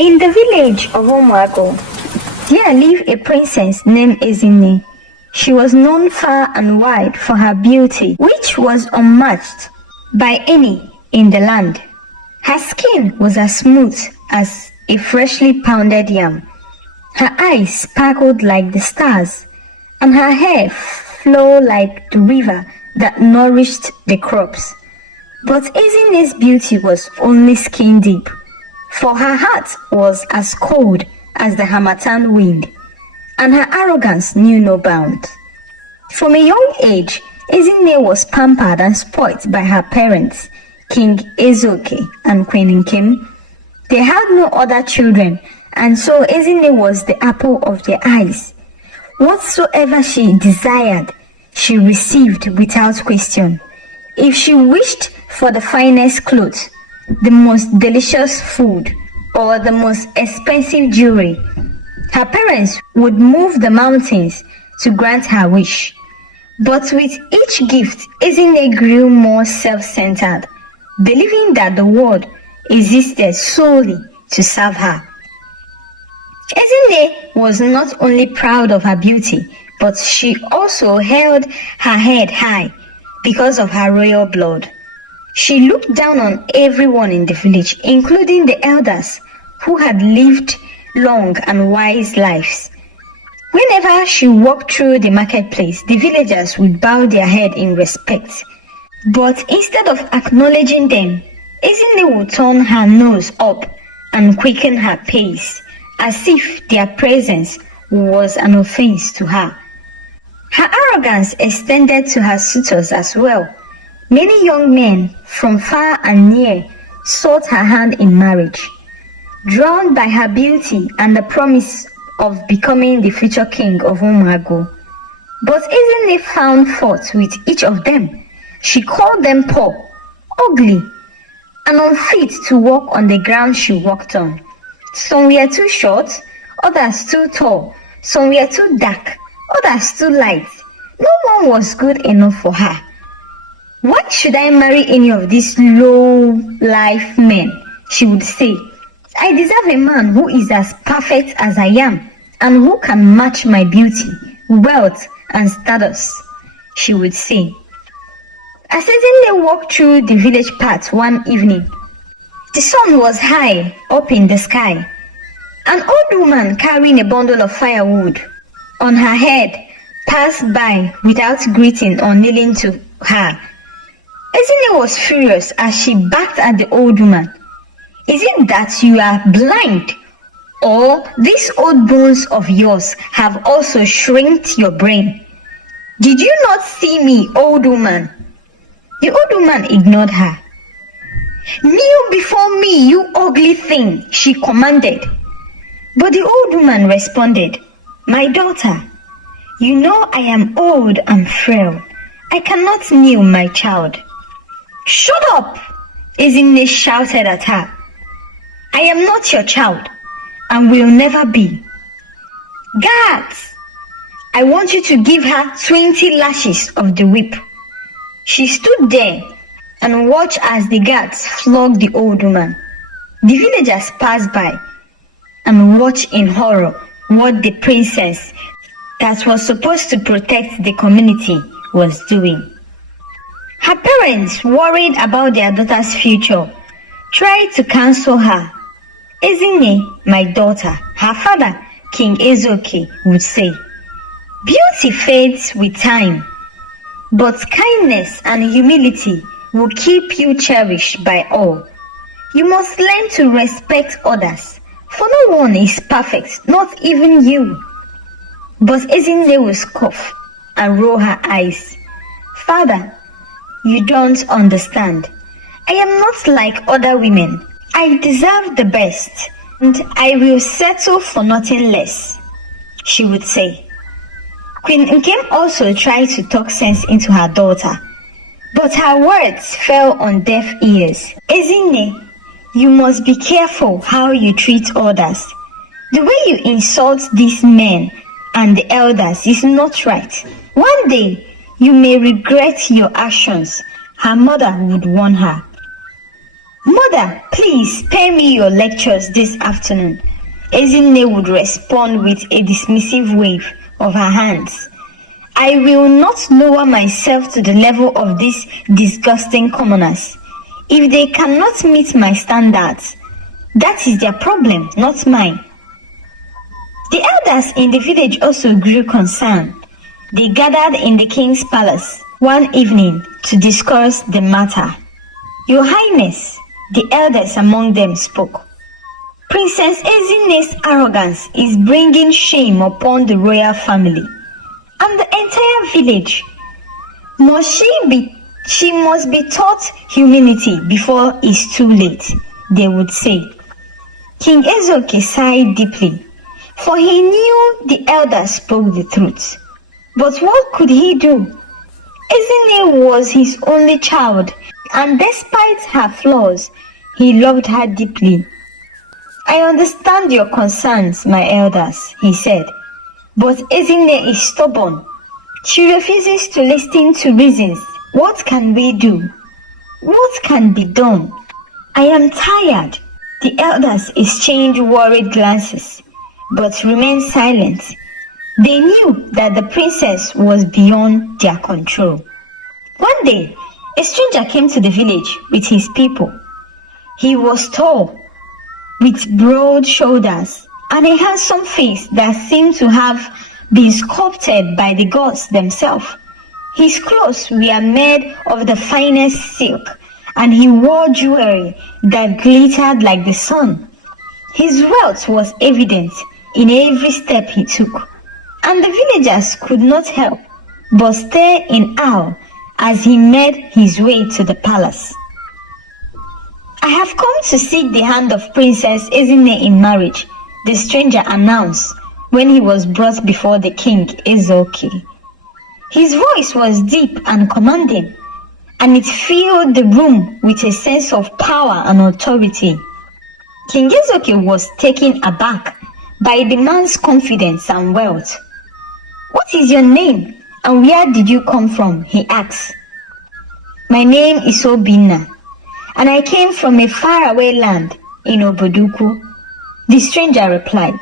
In the village of Omuago, there lived a princess named Ezinne. She was known far and wide for her beauty, which was unmatched by any in the land. Her skin was as smooth as a freshly pounded yam. Her eyes sparkled like the stars, and her hair flowed like the river that nourished the crops. But Ezinne's beauty was only skin deep, for her heart was as cold as the harmattan wind, and her arrogance knew no bounds. From a young age, Ezinne was pampered and spoilt by her parents, King Ezoke and Queen Nkem. They had no other children, and so Ezinne was the apple of their eyes. Whatsoever she desired, she received without question. If she wished for the finest clothes, the most delicious food, or the most expensive jewelry, her parents would move the mountains to grant her wish. But with each gift, Ezinne grew more self-centered, believing that the world existed solely to serve her. Ezinne was not only proud of her beauty, but she also held her head high because of her royal blood. She looked down on everyone in the village, including the elders who had lived long and wise lives. Whenever she walked through the marketplace, the villagers would bow their head in respect. But instead of acknowledging them, Ezinne would turn her nose up and quicken her pace, as if their presence was an offense to her. Her arrogance extended to her suitors as well. Many young men from far and near sought her hand in marriage, drawn by her beauty and the promise of becoming the future king of Omuago. But Ezinne found fault with each of them. She called them poor, ugly, and unfit to walk on the ground she walked on. Some were too short, others too tall, some were too dark, others too light. No one was good enough for her. Why should I marry any of these low-life men? She would say. I deserve a man who is as perfect as I am, and who can match my beauty, wealth, and status, she would say. As Ezinne walked through the village path one evening, the sun was high up in the sky. An old woman carrying a bundle of firewood on her head passed by without greeting or kneeling to her. Ezinne was furious as she barked at the old woman. Is it that you are blind? Or these old bones of yours have also shrinked your brain? Did you not see me, old woman? The old woman ignored her. Kneel before me, you ugly thing, she commanded. But the old woman responded, My daughter, you know I am old and frail. I cannot kneel, my child. Shut up, Ezinne shouted at her. I am not your child, and will never be. Guards, I want you to give her 20 lashes of the whip. She stood there and watched as the guards flogged the old woman. The villagers passed by and watched in horror what the princess that was supposed to protect the community was doing. Her parents, worried about their daughter's future, tried to counsel her. Ezinne, my daughter, her father, King Ezoke, would say, beauty fades with time, but kindness and humility will keep you cherished by all. You must learn to respect others, for no one is perfect, not even you. But Ezinne will scoff and roll her eyes. Father, you don't understand. I am not like other women. I deserve the best, and I will settle for nothing less, she would say. Queen Nkem also tried to talk sense into her daughter, but her words fell on deaf ears. Ezinne, you must be careful how you treat others. The way you insult these men and the elders is not right. One day, you may regret your actions, her mother would warn her. "Mother, please spare me your lectures this afternoon," Ezinne would respond with a dismissive wave of her hands. "I will not lower myself to the level of these disgusting commoners. If they cannot meet my standards, that is their problem, not mine." The elders in the village also grew concerned. They gathered in the king's palace one evening to discuss the matter. "Your Highness," the elders among them spoke, "Princess Ezinne's arrogance is bringing shame upon the royal family and the entire village. She must be taught humility before it's too late," they would say. King Ezoke sighed deeply, for he knew the elders spoke the truth. But what could he do? Ezinne was his only child, and despite her flaws, he loved her deeply. "I understand your concerns, my elders," he said, "but Ezinne is stubborn. She refuses to listen to reasons. What can we do? What can be done? I am tired." The elders exchanged worried glances, but remained silent. They knew that the princess was beyond their control. One day, a stranger came to the village with his people. He was tall, with broad shoulders, and a handsome face that seemed to have been sculpted by the gods themselves. His clothes were made of the finest silk, and he wore jewelry that glittered like the sun. His wealth was evident in every step he took, and the villagers could not help but stare in awe as he made his way to the palace. "I have come to seek the hand of Princess Ezinne in marriage," the stranger announced when he was brought before the king Ezoke. His voice was deep and commanding, and it filled the room with a sense of power and authority. King Ezoke was taken aback by the man's confidence and wealth. "What is your name, and where did you come from?" he asked. "My name is Obinna, and I came from a faraway land in Oboduku," the stranger replied.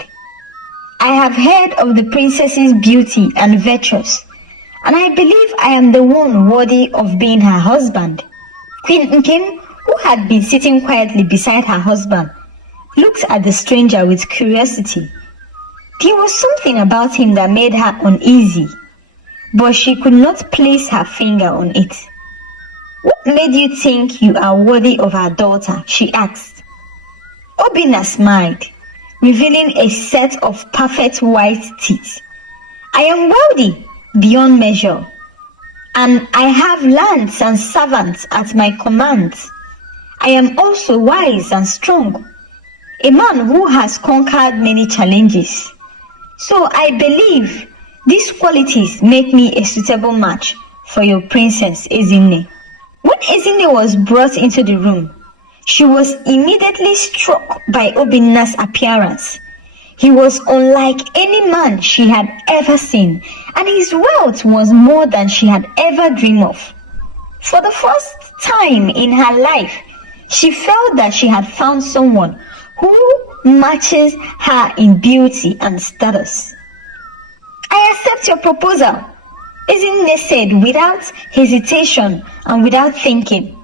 "I have heard of the princess's beauty and virtues, and I believe I am the one worthy of being her husband." Queen Nkem, who had been sitting quietly beside her husband, looked at the stranger with curiosity. There was something about him that made her uneasy, but she could not place her finger on it. "What made you think you are worthy of our daughter?" she asked. Obinna smiled, revealing a set of perfect white teeth. "I am wealthy beyond measure, and I have lands and servants at my command. I am also wise and strong, a man who has conquered many challenges. So I believe these qualities make me a suitable match for your Princess Ezinne." When Ezinne was brought into the room, she was immediately struck by Obinna's appearance. He was unlike any man she had ever seen, and his wealth was more than she had ever dreamed of. For the first time in her life, she felt that she had found someone who matches her in beauty and status. "I accept your proposal," Ezinne said without hesitation and without thinking.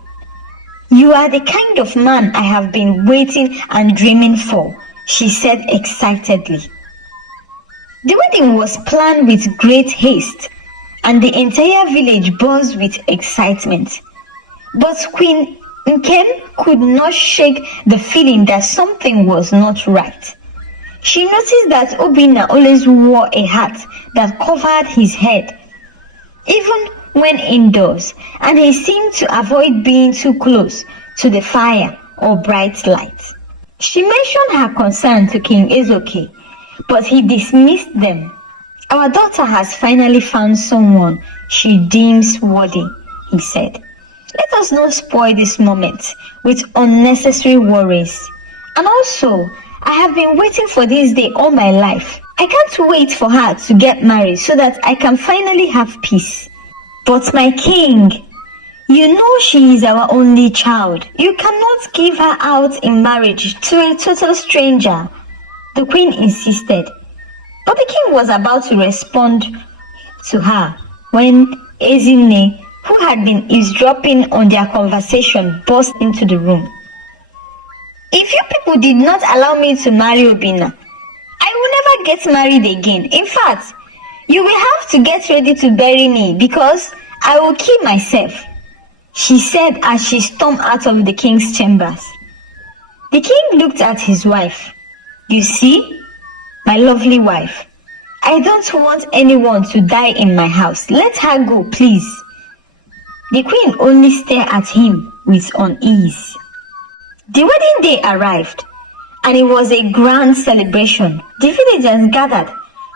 "You are the kind of man I have been waiting and dreaming for," she said excitedly. The wedding was planned with great haste, and the entire village buzzed with excitement. But Queen Nkem could not shake the feeling that something was not right. She noticed that Obinna always wore a hat that covered his head, even when indoors, and he seemed to avoid being too close to the fire or bright light. She mentioned her concern to King Ezoke, but he dismissed them. "Our daughter has finally found someone she deems worthy," he said. "Let us not spoil this moment with unnecessary worries. And also, I have been waiting for this day all my life. I can't wait for her to get married so that I can finally have peace." "But my king, You know she is our only child. You cannot give her out in marriage to a total stranger, the queen insisted. But the king was about to respond to her when Ezinne, who had been eavesdropping on their conversation, burst into the room. If you people did not allow me to marry Obinna, I will never get married again. In fact, you will have to get ready to bury me because I will kill myself, she said as she stormed out of the king's chambers. The king looked at his wife. You see, my lovely wife, I don't want anyone to die in my house. Let her go, please. The queen only stared at him with unease. The wedding day arrived, and it was a grand celebration. The villagers gathered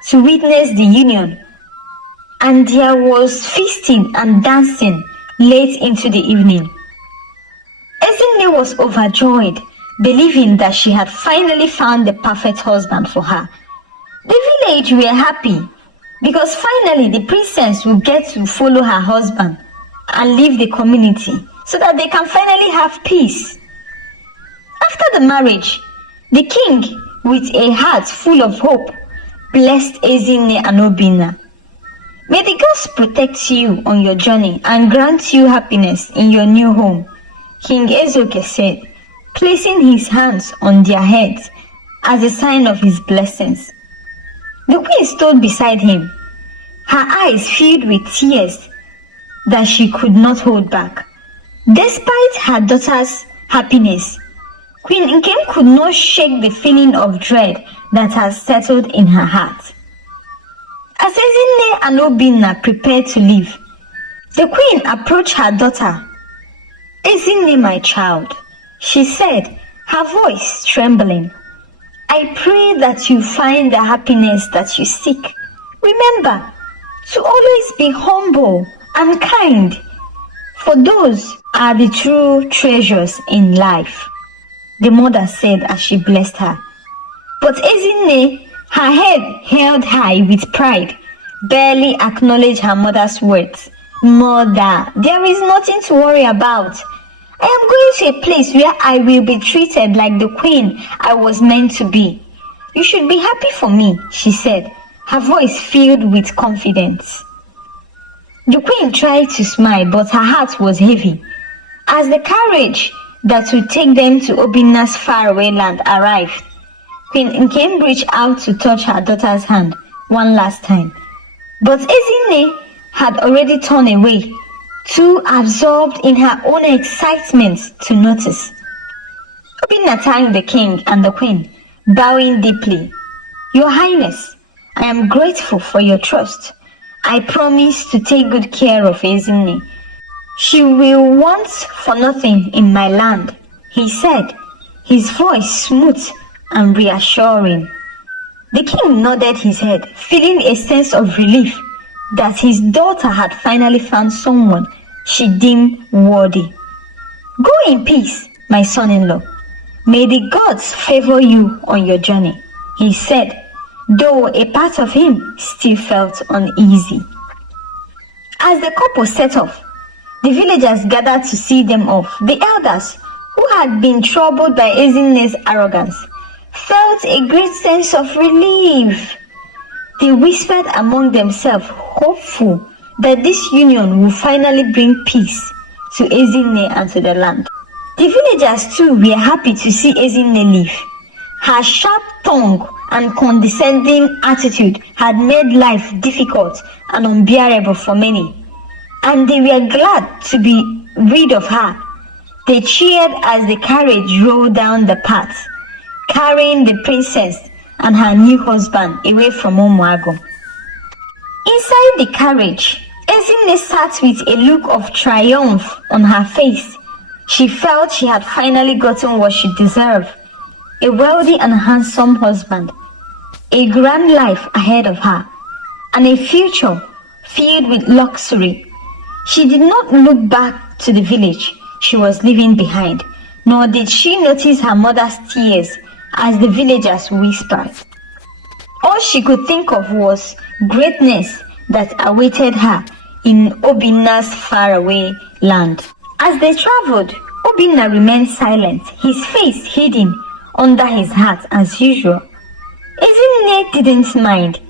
to witness the union, and there was feasting and dancing late into the evening. Ezinne was overjoyed, believing that she had finally found the perfect husband for her. The village were happy because finally the princess will get to follow her husband and leave the community so that they can finally have peace. After the marriage, the king, with a heart full of hope, blessed Ezinne and Obinna. May the gods protect you on your journey and grant you happiness in your new home, King Ezoke said, placing his hands on their heads as a sign of his blessings. The queen stood beside him, her eyes filled with tears that she could not hold back. Despite her daughter's happiness, Queen Nkem could not shake the feeling of dread that had settled in her heart. As Ezinne and Obinna prepared to leave, the queen approached her daughter. Ezinne, my child, she said, her voice trembling, I pray that you find the happiness that you seek. Remember to always be humble and kind, for those are the true treasures in life, the mother said as she blessed her. But Ezinne, her head held high with pride, barely acknowledged her mother's words. Mother, there is nothing to worry about. I am going to a place where I will be treated like the queen I was meant to be. You should be happy for me, she said, her voice filled with confidence. The queen tried to smile, but her heart was heavy. As the carriage that would take them to Obinna's faraway land arrived, Queen Nkem reached out to touch her daughter's hand one last time. But Ezinne had already turned away, too absorbed in her own excitement to notice. Obinna thanked the king and the queen, bowing deeply. Your Highness, I am grateful for your trust. I promise to take good care of Ezinne. She will want for nothing in my land, he said, his voice smooth and reassuring. The king nodded his head, feeling a sense of relief that his daughter had finally found someone she deemed worthy. Go in peace, my son-in-law. May the gods favor you on your journey, he said, though a part of him still felt uneasy. As the couple set off, the villagers gathered to see them off. The elders, who had been troubled by Ezinne's arrogance, felt a great sense of relief. They whispered among themselves, hopeful that this union will finally bring peace to Ezinne and to the land. The villagers too were happy to see Ezinne leave. Her sharp tongue and condescending attitude had made life difficult and unbearable for many, and they were glad to be rid of her. They cheered as the carriage rolled down the path, carrying the princess and her new husband away from Omuago. Inside the carriage, Ezinne sat with a look of triumph on her face. She felt she had finally gotten what she deserved, a wealthy and handsome husband, a grand life ahead of her, and a future filled with luxury. She did not look back to the village she was leaving behind, nor did she notice her mother's tears as the villagers whispered. All she could think of was greatness that awaited her in Obinna's faraway land. As they traveled, Obinna remained silent, his face hidden under his hat as usual. Ezinne didn't mind.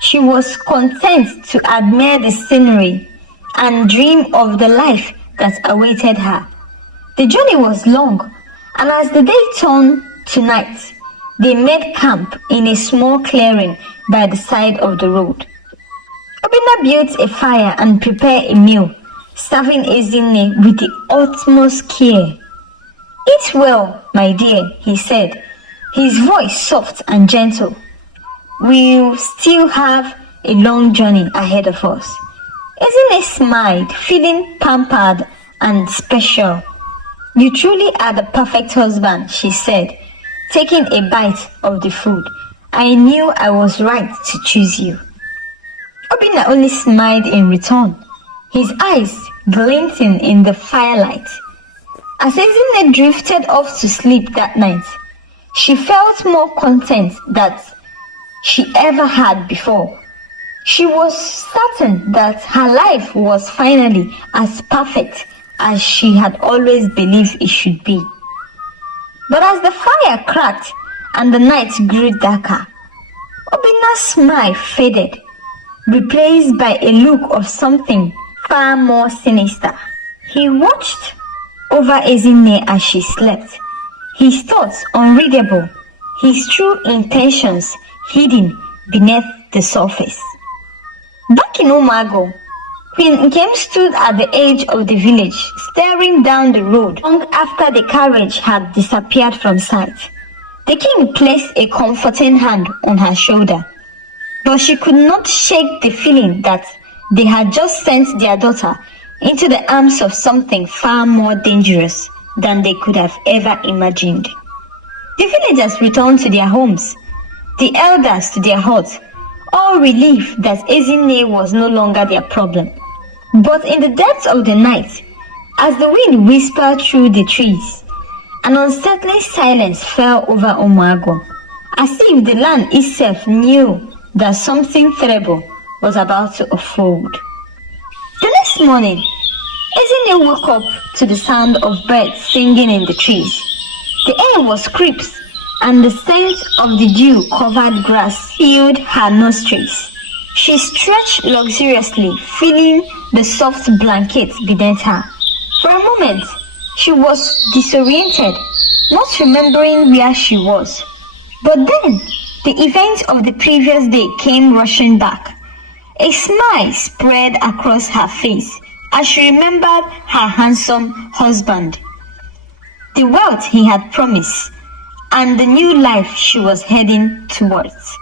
She was content to admire the scenery and dream of the life that awaited her. The journey was long, and as the day turned to night, they made camp in a small clearing by the side of the road. Obinna built a fire and prepared a meal, serving Ezinne with the utmost care. "Eat well, my dear," he said, his voice soft and gentle. "We'll still have a long journey ahead of us." Ezinne smiled, feeling pampered and special. "You truly are the perfect husband," she said, taking a bite of the food. "I knew I was right to choose you." Obinna only smiled in return, his eyes glinting in the firelight. As Ezinne drifted off to sleep that night, she felt more content than she ever had before. She was certain that her life was finally as perfect as she had always believed it should be. But as the fire cracked and the night grew darker, Obinna's smile faded, replaced by a look of something far more sinister. He watched over Ezinne as she slept, his thoughts unreadable, his true intentions hidden beneath the surface. Back in Umago, Queen Nkem stood at the edge of the village, staring down the road long after the carriage had disappeared from sight. The king placed a comforting hand on her shoulder, but she could not shake the feeling that they had just sent their daughter into the arms of something far more dangerous than they could have ever imagined. The villagers returned to their homes, the elders to their huts, all relieved that Ezinne was no longer their problem. But in the depths of the night, as the wind whispered through the trees, an unsettling silence fell over Umuago, as if the land itself knew that something terrible was about to unfold. The next morning, Ezinne woke up to the sound of birds singing in the trees. The air was crisp, and the scent of the dew-covered grass filled her nostrils. She stretched luxuriously, feeling the soft blankets beneath her. For a moment, she was disoriented, not remembering where she was. But then, the events of the previous day came rushing back. A smile spread across her face as she remembered her handsome husband, the wealth he had promised, and the new life she was heading towards.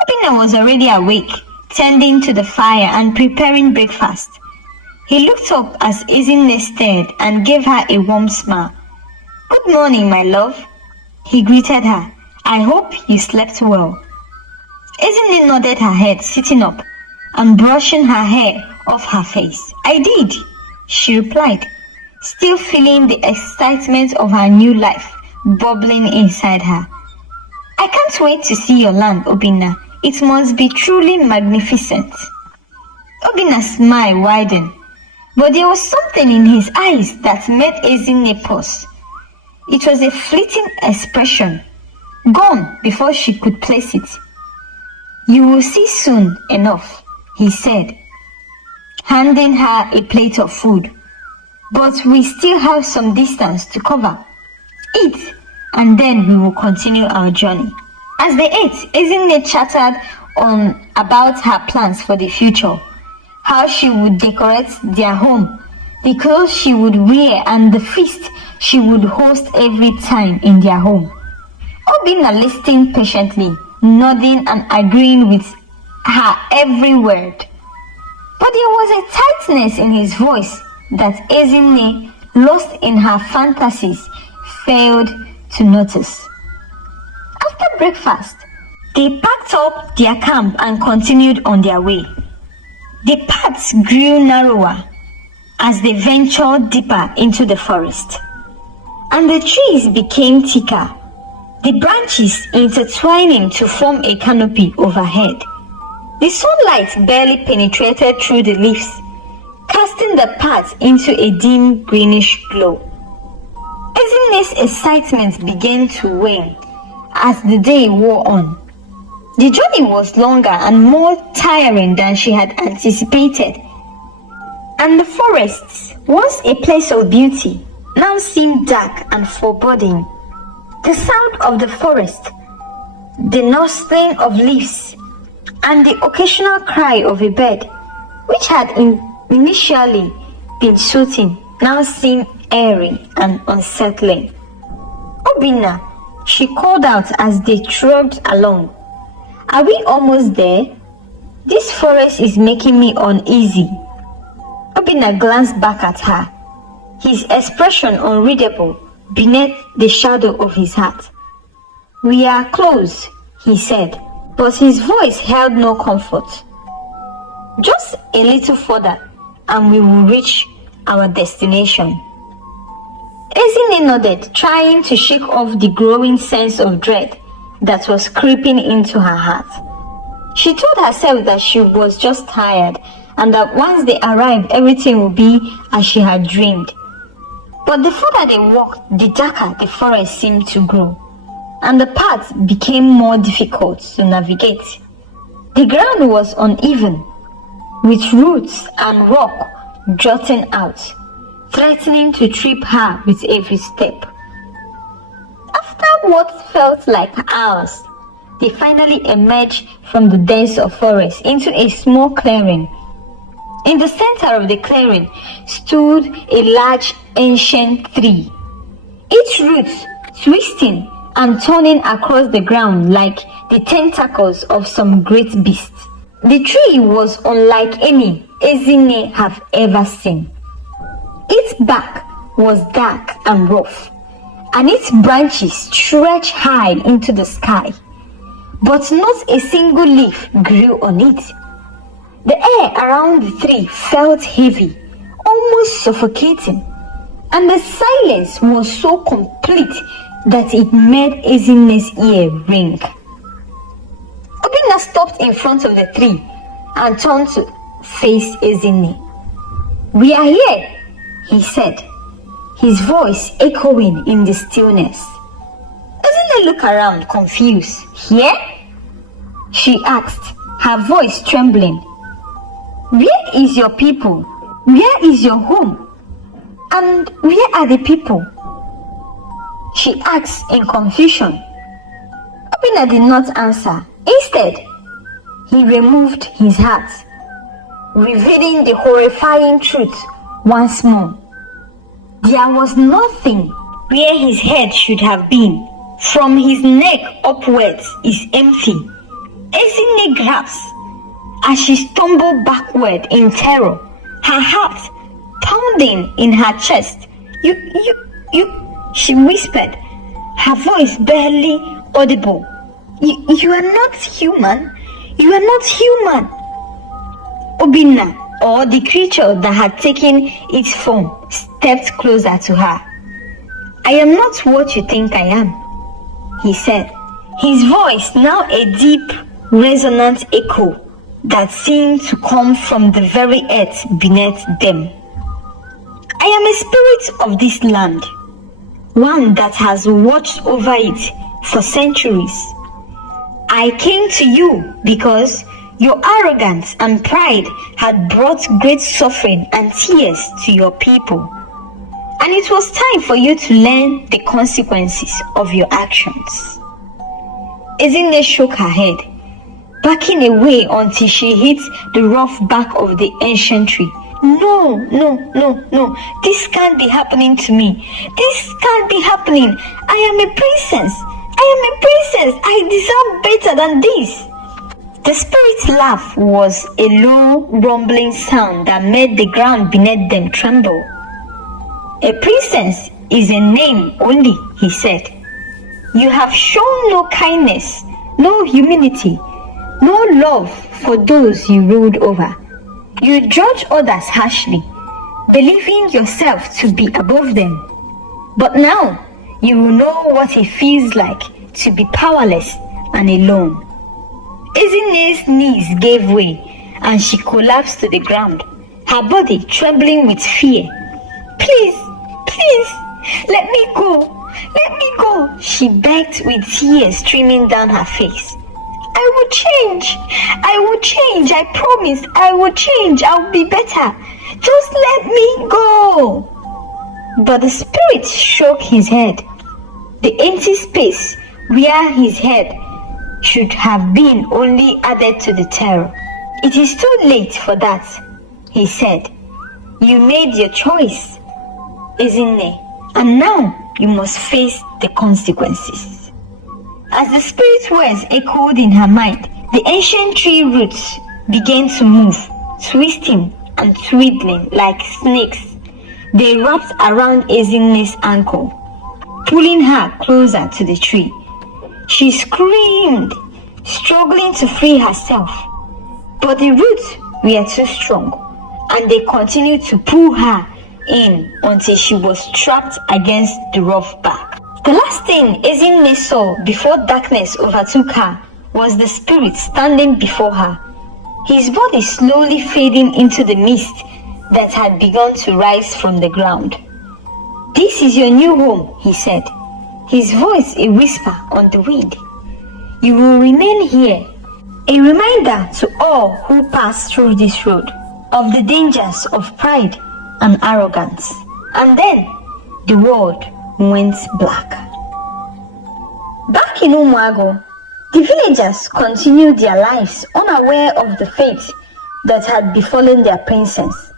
Obinna was already awake, tending to the fire and preparing breakfast. He looked up as Ezinne stared and gave her a warm smile. "Good morning, my love," he greeted her. "I hope you slept well." Ezinne nodded her head, sitting up and brushing her hair off her face. "I did," she replied, still feeling the excitement of her new life bubbling inside her. "I can't wait to see your land, Obinna. It must be truly magnificent." Obinna's smile widened, but there was something in his eyes that made Ezinne pause. It was a fleeting expression, gone before she could place it. "You will see soon enough," he said, handing her a plate of food. "But we still have some distance to cover. Eat, and then we will continue our journey." As they ate, Ezinne chattered on about her plans for the future, how she would decorate their home, the clothes she would wear, and the feast she would host every time in their home. Obinna listened patiently, nodding and agreeing with her every word. But there was a tightness in his voice that Ezinne, lost in her fantasies, failed to notice. After breakfast, they packed up their camp and continued on their way. The paths grew narrower as they ventured deeper into the forest, and the trees became thicker, the branches intertwining to form a canopy overhead. The sunlight barely penetrated through the leaves, casting the path into a dim greenish glow. Ezinne's excitement began to wane as the day wore on. The journey was longer and more tiring than she had anticipated, and the forests, once a place of beauty, now seemed dark and foreboding. The sound of the forest, the rustling of leaves, and the occasional cry of a bird, which had initially been soothing, now seemed airy and unsettling. "Obinna," she called out as they trudged along. "Are we almost there? This forest is making me uneasy." Obinna glanced back at her, his expression unreadable beneath the shadow of his hat. "We are close," he said, but his voice held no comfort. "Just a little further and we will reach our destination." Ezinne nodded, trying to shake off the growing sense of dread that was creeping into her heart. She told herself that she was just tired and that once they arrived, everything would be as she had dreamed. But the further they walked, the darker the forest seemed to grow, and the path became more difficult to navigate. The ground was uneven, with roots and rock jutting out, threatening to trip her with every step. After what felt like hours, they finally emerged from the dense forest into a small clearing. In the center of the clearing stood a large ancient tree, its roots twisting and turning across the ground like the tentacles of some great beast. The tree was unlike any Ezinne have ever seen. Its bark was dark and rough, and its branches stretched high into the sky, but not a single leaf grew on it. The air around the tree felt heavy, almost suffocating, and the silence was so complete that it made Ezinne's ear ring. Obinna stopped in front of the tree and turned to face Ezinne. "We are here," he said, his voice echoing in the stillness. Ezinne looked around, confused. "Here?" she asked, her voice trembling. "Where is your people? Where is your home? And where are the people?" she asked in confusion. Obinna did not answer. Instead, he removed his hat, revealing the horrifying truth once more. There was nothing where his head should have been. From his neck upwards is empty. Ezinne gasped as she stumbled backward in terror, her heart pounding in her chest. You, she whispered, her voice barely audible. You are not human. You are not human." Obinna, or the creature that had taken its form, stepped closer to her. "I am not what you think I am," he said, his voice now a deep, resonant echo that seemed to come from the very earth beneath them. "I am a spirit of this land, one that has watched over it for centuries. I came to you because your arrogance and pride had brought great suffering and tears to your people, and it was time for you to learn the consequences of your actions." Ezinne shook her head, backing away until she hit the rough bark of the ancient tree. No, this can't be happening to me. This can't be happening. I am a princess. I deserve better than this. The spirit's laugh was a low, rumbling sound that made the ground beneath them tremble. "A princess is a name only," he said. "You have shown no kindness, no humility, no love for those you ruled over. You judge others harshly, believing yourself to be above them. But now you will know what it feels like to be powerless and alone." Ezinne's knees gave way and she collapsed to the ground, her body trembling with fear. Please, please, let me go. Let me go, she begged with tears streaming down her face. I will change. I will change. I promise I will change. I'll be better. Just let me go. But the spirit shook his head. The empty space where his head should have been only added to the terror. It is too late for that, he said. You made your choice, isn't it? And now you must face the consequences. As the spirit's words echoed in her mind, the ancient tree roots began to move, twisting and twiddling like snakes. They wrapped around Ezinne's ankle, pulling her closer to the tree. She screamed, struggling to free herself. But the roots were too strong, and they continued to pull her in until she was trapped against the rough bark. The last thing Ezinne saw before darkness overtook her was the spirit standing before her, his body slowly fading into the mist that had begun to rise from the ground. This is your new home, he said, his voice a whisper on the wind. You will remain here, a reminder to all who pass through this road of the dangers of pride and arrogance. And then the world went black. Back in Umuago, the villagers continued their lives unaware of the fate that had befallen their princess.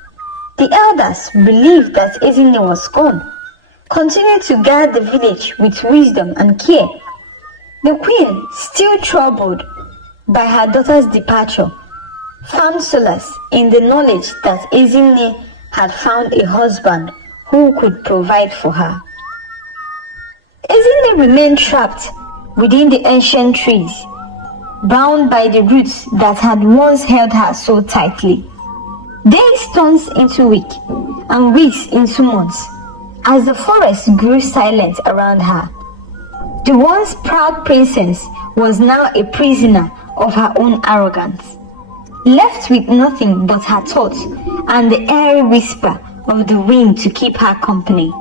The elders, relieved that Ezinne was gone, continued to guard the village with wisdom and care. The queen, still troubled by her daughter's departure, found solace in the knowledge that Ezinne had found a husband who could provide for her. Ezinne remained trapped within the ancient trees, bound by the roots that had once held her so tightly. Days turned into weeks, and weeks into months, as the forest grew silent around her. The once proud princess was now a prisoner of her own arrogance, left with nothing but her thoughts and the airy whisper of the wind to keep her company.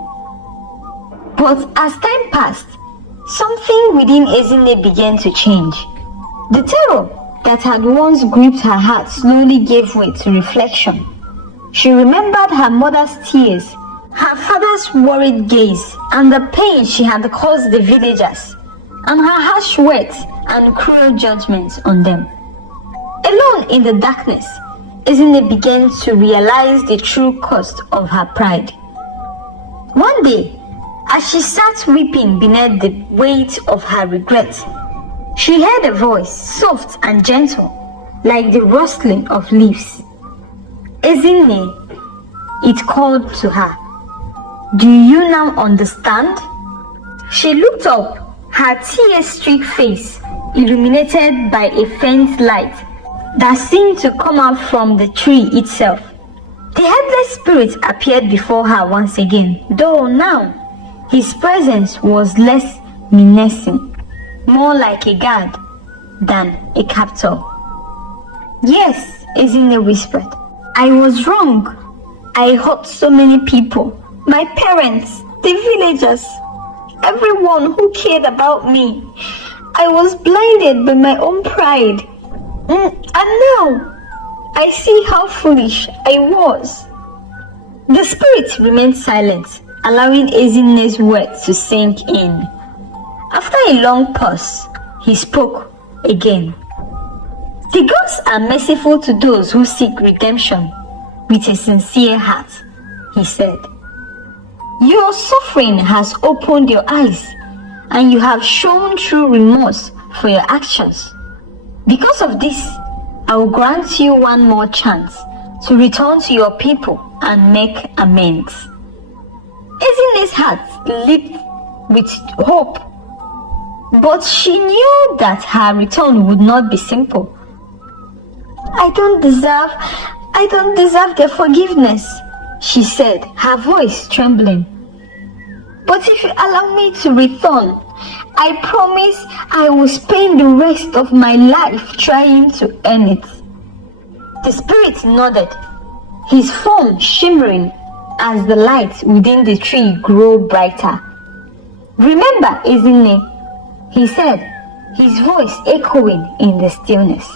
But as time passed, something within Ezinne began to change. The terror that had once gripped her heart slowly gave way to reflection. She remembered her mother's tears, her father's worried gaze, and the pain she had caused the villagers, and her harsh words and cruel judgments on them. Alone in the darkness, Ezinne began to realize the true cost of her pride. One day, as she sat weeping beneath the weight of her regret, she heard a voice, soft and gentle, like the rustling of leaves. Ezinne, it called to her. Do you now understand? She looked up, her tear-streaked face illuminated by a faint light that seemed to come out from the tree itself. The headless spirit appeared before her once again, though now his presence was less menacing, more like a guard than a captor. Yes, Ezinne whispered. I was wrong. I hurt so many people. My parents, the villagers, everyone who cared about me. I was blinded by my own pride. And now, I see how foolish I was. The spirit remained silent, allowing Ezinne's words to sink in. After a long pause, he spoke again. The gods are merciful to those who seek redemption with a sincere heart, he said. Your suffering has opened your eyes, and you have shown true remorse for your actions. Because of this, I will grant you one more chance to return to your people and make amends. Ezinne's heart leaped with hope, but she knew that her return would not be simple. I don't deserve their forgiveness, she said, her voice trembling. But if you allow me to return, I promise I will spend the rest of my life trying to earn it. The spirit nodded, his form shimmering as the light within the tree grew brighter. "Remember, Ezinne," he said, his voice echoing in the stillness.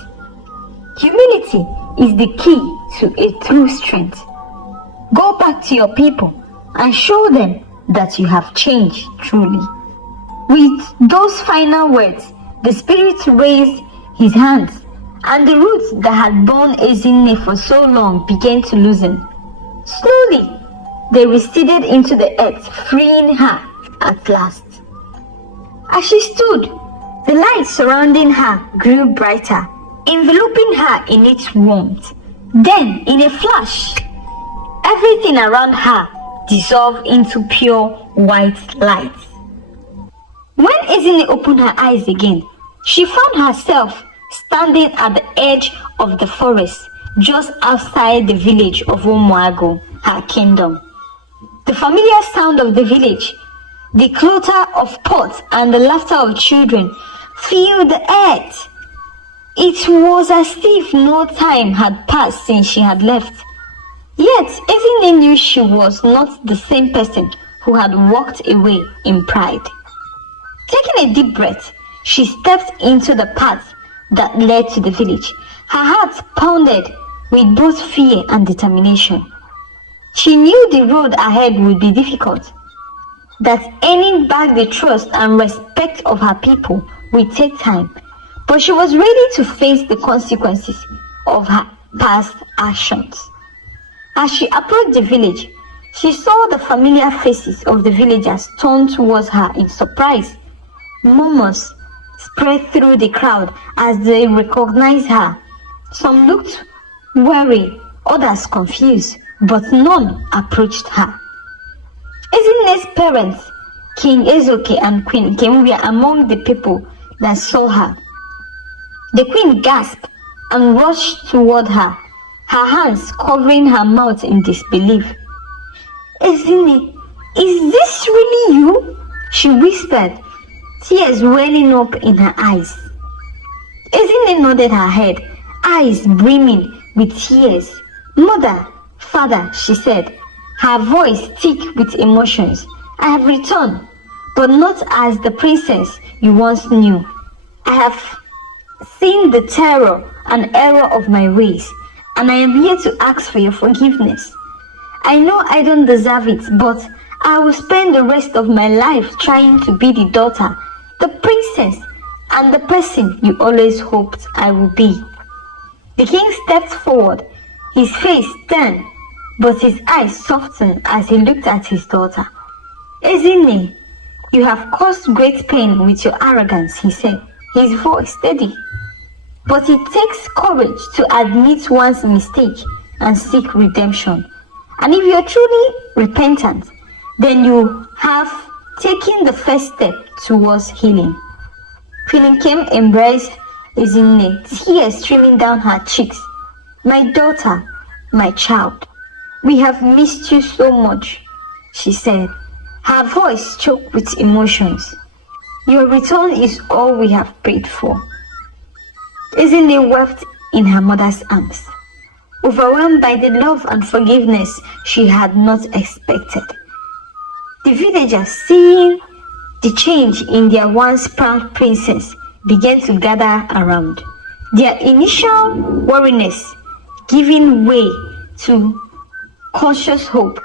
"Humility is the key to a true strength. Go back to your people and show them that you have changed truly." With those final words, the spirit raised his hands, and the roots that had borne Ezinne for so long began to loosen. Slowly, they receded into the earth, freeing her at last. As she stood, the light surrounding her grew brighter, enveloping her in its warmth. Then, in a flash, everything around her dissolved into pure white light. When Ezinne opened her eyes again, she found herself standing at the edge of the forest, just outside the village of Umuago, her kingdom. The familiar sound of the village, the clatter of pots and the laughter of children filled the earth. It was as if no time had passed since she had left. Yet Ezinne knew she was not the same person who had walked away in pride. Taking a deep breath, she stepped into the path that led to the village. Her heart pounded with both fear and determination. She knew the road ahead would be difficult, that earning back the trust and respect of her people would take time, but she was ready to face the consequences of her past actions. As she approached the village, she saw the familiar faces of the villagers turn towards her in surprise. Murmurs spread through the crowd as they recognized her. Some looked worried, others confused, but none approached her. Ezinne's parents, King Ezoke and Queen Kem, were among the people that saw her. The queen gasped and rushed toward her, her hands covering her mouth in disbelief. "Ezinne, is this really you?" she whispered, tears welling up in her eyes. Ezinne nodded her head, eyes brimming with tears. "Mother, father," she said, her voice thick with emotions, "I have returned, but not as the princess you once knew. I have seen the terror and error of my ways, and I am here to ask for your forgiveness. I know I don't deserve it, but I will spend the rest of my life trying to be the daughter, the princess, and the person you always hoped I would be." The king stepped forward, his face stern, but his eyes softened as he looked at his daughter. "Ezinne, you have caused great pain with your arrogance," he said, his voice steady. "But it takes courage to admit one's mistake and seek redemption. And if you're truly repentant, then you have taken the first step towards healing." Queen Kem embraced Ezinne, tears streaming down her cheeks. "My daughter, my child, we have missed you so much," she said, her voice choked with emotions. "Your return is all we have prayed for." Ezinne wept in her mother's arms, overwhelmed by the love and forgiveness she had not expected. The villagers, seeing the change in their once proud princess, began to gather around, their initial wariness giving way to cautious hope.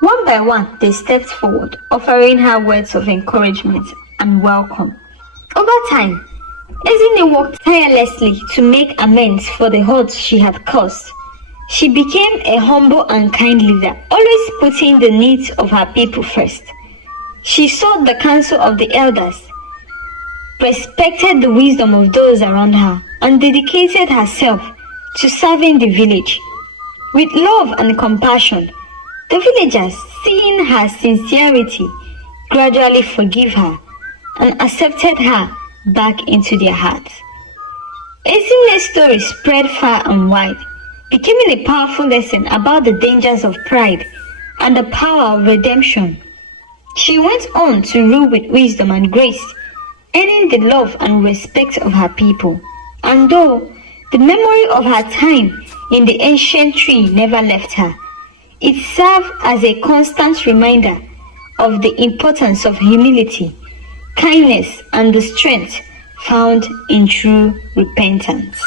One by one, they stepped forward, offering her words of encouragement and welcome. Over time, Ezinne worked tirelessly to make amends for the hurt she had caused. She became a humble and kind leader, always putting the needs of her people first. She sought the counsel of the elders, respected the wisdom of those around her, and dedicated herself to serving the village. With love and compassion, the villagers, seeing her sincerity, gradually forgave her and accepted her back into their hearts. Ezinne's story spread far and wide, becoming a powerful lesson about the dangers of pride and the power of redemption. She went on to rule with wisdom and grace, earning the love and respect of her people. And though The memory of her time in the ancient tree never left her. It served as a constant reminder of the importance of humility, kindness, and the strength found in true repentance.